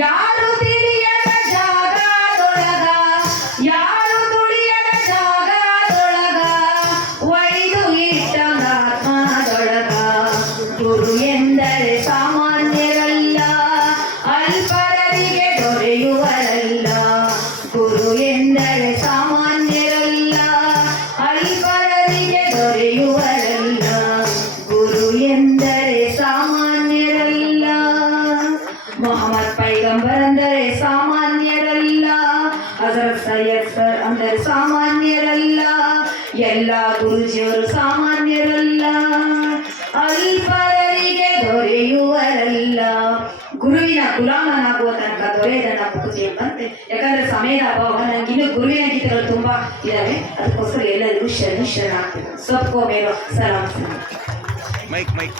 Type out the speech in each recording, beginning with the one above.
ಯಾರು ತಿಳಿಯದ ಜಾಗದೊಳಗ ಯಾರು ತುಳಿಯದ ಜಾಗದೊಳಗ ಒಯ್ದು ಇಟ್ಟನಾತ್ಮದೊಳಗ ಗುರು ಎಂದರೆ ಸಾಮಾನ್ಯರಲ್ಲ ಅಲ್ಪರಿಗೆ ದೊರೆಯುವರಲ್ಲ ಗುರು ಎಂದರೆ ಸಾಮಾನ್ಯರಲ್ಲ ಅಲ್ಪರಿಗೆ ದೊರೆಯುವರಲ್ಲ ಗುರು ಎಂದರೆ ಸಾಮಾನ್ಯರಲ್ಲ ಮೊಹಮ್ಮದ್ ಪೈಗಂಬರ್ ಅಂದರೆ ಸಾಮಾನ್ಯರಲ್ಲ ಹಜರತ್ ಸೈಯದ್ ಸರ್ ಅಂದರೆ ಸಾಮಾನ್ಯರಲ್ಲ ಎಲ್ಲ ಗುರುಜಿಯವರು ಸಾಮಾನ್ಯರಲ್ಲ ಅಲ್ಪರಿಗೆ ದೊರೆಯುವರಲ್ಲ ಗುರುವಿನ ಗುಲಾಮನಾಗುವ ತನಕ ದೊರೆಯದನ್ನ ಮುಕುತಿ ಎಂಬಂತೆ. ಯಾಕಂದ್ರೆ ಸಮಯದ ಅಭಾವ, ನನಗಿನ್ನೂ ಗುರುವಿನ ಗೀತೆಗಳು ತುಂಬಾ ಇದಾವೆ, ಅದಕ್ಕೋಸ್ಕರ ಎಲ್ಲರಿಗೂ ಶರಣಾಗ್ತದೆ. ಸಬ್ಕೋ ಮೇರೋ ಸಲಾಂ. ಮೈಕ್ ಮೈಕ್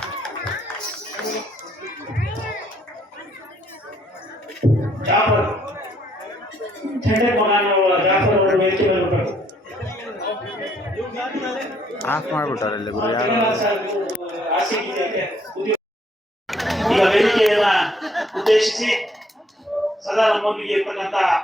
ಜಾಫರ್ ಠಂಡೆ ಮಗಾನವರ ಜಾಫರ್ ಅವರು ವೇದಿಕೆ ಮೇಲೆ ಬರಬೇಕು. ಆಫ್ ಮಾಡ್ಬಿಟ್ಟಾರಲ್ಲ ಗುರು ಯಾರು ಈಗ ವೇದಿಕೆಯನ್ನ ಉದ್ದೇಶಿಸಿ ಸದಾ ನಮ್ಮೊಂದಿಗೆ ಇರ್ತಕ್ಕಂಥ